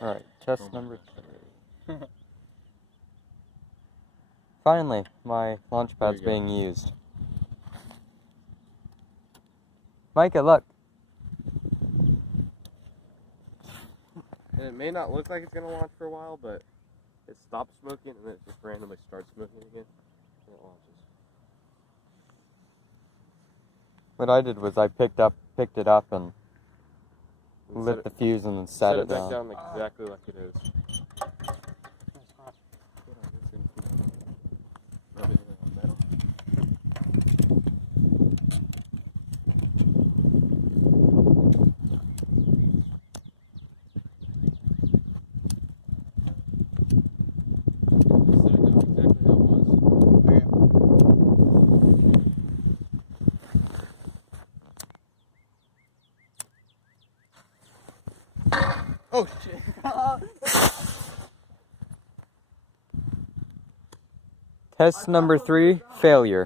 Alright, test number 3. Finally, my launch pad's being used. Micah, look. And it may not look like it's going to launch for a while, but it stops smoking and then it just randomly starts smoking again. And it launches. What I did was I picked it up and lit the fuse and then set it back down. down exactly like it is. Oh shit. Test number 3, failure.